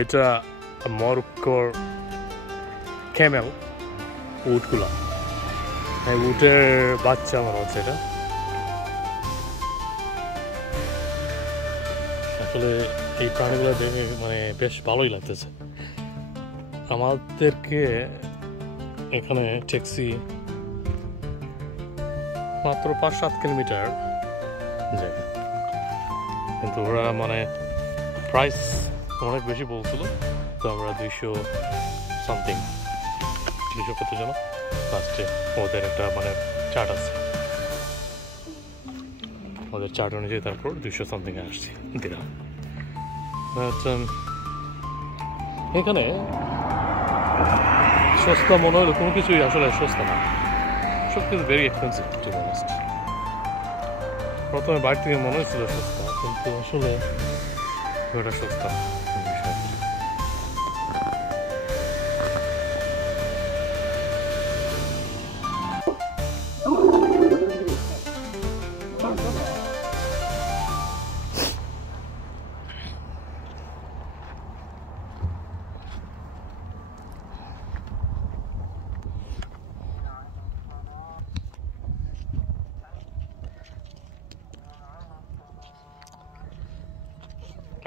এটা মরক্কোর ক্যামেল উটগুলো, উটের বাচ্চা মনে হচ্ছে এটা। আসলে এই প্রাণীগুলো দেখে মানে বেশ ভালোই লাগতেছে। আমাদেরকে এখানে ট্যাক্সি মাত্র 5-7 কিলোমিটার জায়গা, কিন্তু ওরা মানে প্রাইস অনেক বেশি বলছিল, তো আমরা 200 সামথিং 200 কত যেন লাস্টে ওদের একটা মানে চার্ট আছে, ওদের চার্ট অনুযায়ী তারপর 200 সামথিং আসছি দিলাম। এখানে সস্তা মনে হলো কোনো কিছুই আসলে সস্তা না, সব কিছু very expensive to be honest. প্রথমে বাইরে থেকে মনে হয়েছিল সস্তা, কিন্তু আসলে ওটা সস্তা বিষয়।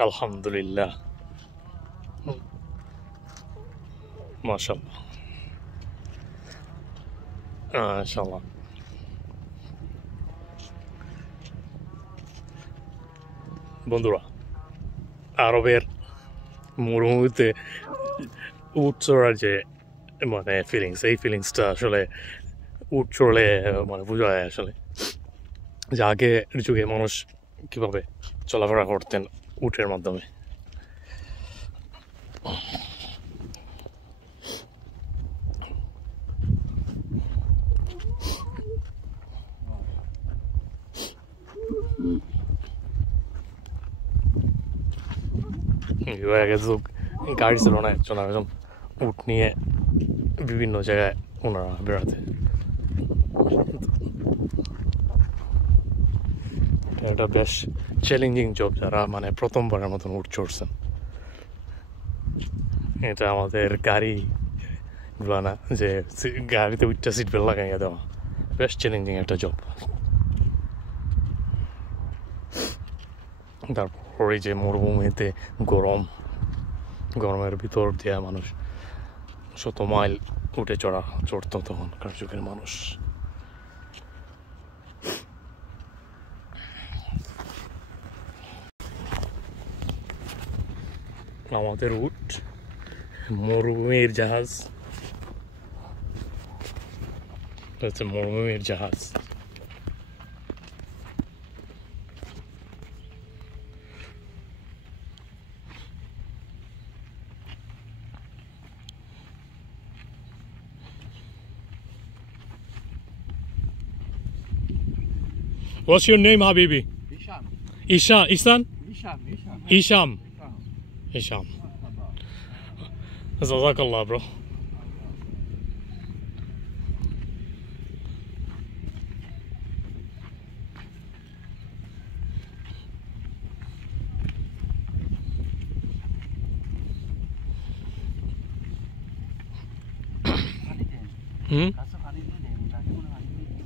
আলহামদুলিল্লাহ, মাশাআল্লাহ মাশাআল্লাহ। বন্ধুরা, আরবের মরুভূমিতে উট চড়ার যে মানে ফিলিংস, এই ফিলিংসটা আসলে উট চড়লে মানে বোঝা যায় আসলে যে আগের যুগে মানুষ কীভাবে চলাফেরা করতেন উটের মাধ্যমে। আগের যুগ গাড়ি ছিল না, একজন একজন উট নিয়ে বিভিন্ন জায়গায় ওনারা বেড়াতে। এটা বেশ চ্যালেঞ্জিং জব, যারা মানে প্রথমবারের মতন উট চড়ছেন। এটা আমাদের গাড়িগুলো না, যে গাড়িতে উঠটা সিট বেল্ট লাগাইয়া দেওয়া, বেশ চ্যালেঞ্জিং একটা জব। তারপর এই যে মরুভূমিতে গরমের ভিতর দিয়ে মানুষ শত মাইল উঠে চড়তো তখনকার যুগের মানুষ। আমাদের উট মরুভূমির জাহাজ, হচ্ছে মরুভূমির জাহাজ। What's your name, Habibi? Isham. Isham. Jazakallah, bro.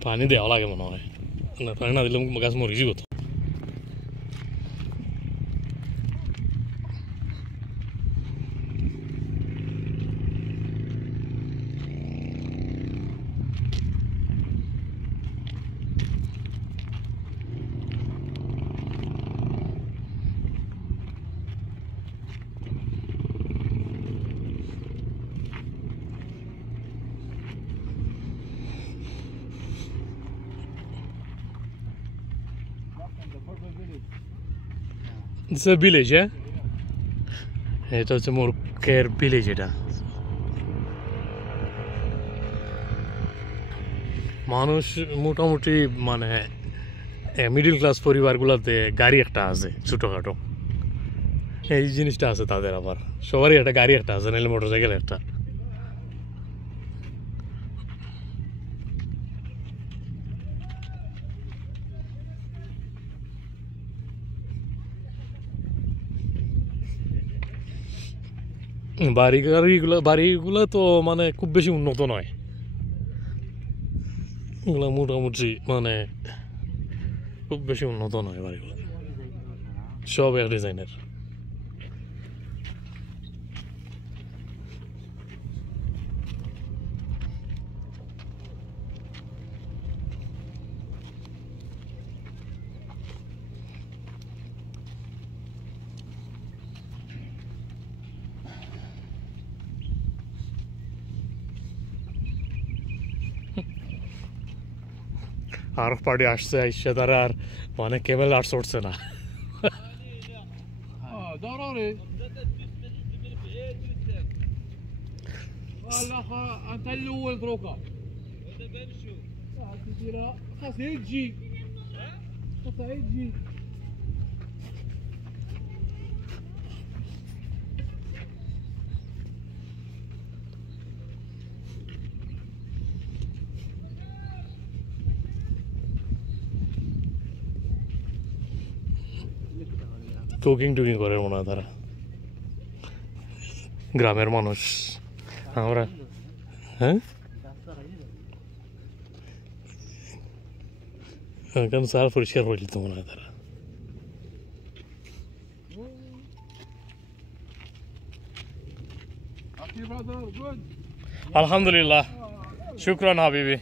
পানি দেওয়া লাগে মনে হয়, না পানি না দিলে গাছ মরে যাবে তো। It's a village, yeah? এটা হচ্ছে মরক্কোর ভিলেজ। এটা মানুষ মোটামুটি মানে মিডল ক্লাস পরিবারগুলোতে গাড়ি একটা আছে ছোটোখাটো, এই জিনিসটা আছে তাদের। আবার সবারই একটা গাড়ি একটা আছে, নাহলে মোটর সাইকেল একটা। বাড়িগুলো তো মানে খুব বেশি উন্নত নয়, এগুলো মোটামুটি মানে খুব বেশি উন্নত নয় বাড়িগুলো, সব এক ডিজাইনের। আর পার্টি আসছে, আইসা তারা আর মানে কেবল আর চড়ছে না। ضروري والله انت الاول دروكا هذا بنشوف خاص يجي خاص يجي কুকিং টুকিং করে মনে হয় তারা, গ্রামের মানুষ আমরা। হ্যাঁ, কেন স্যার পরিষ্কার করে দিত মনে হয় তারা। আলহামদুলিল্লাহ, শুক্রান হাবিবি।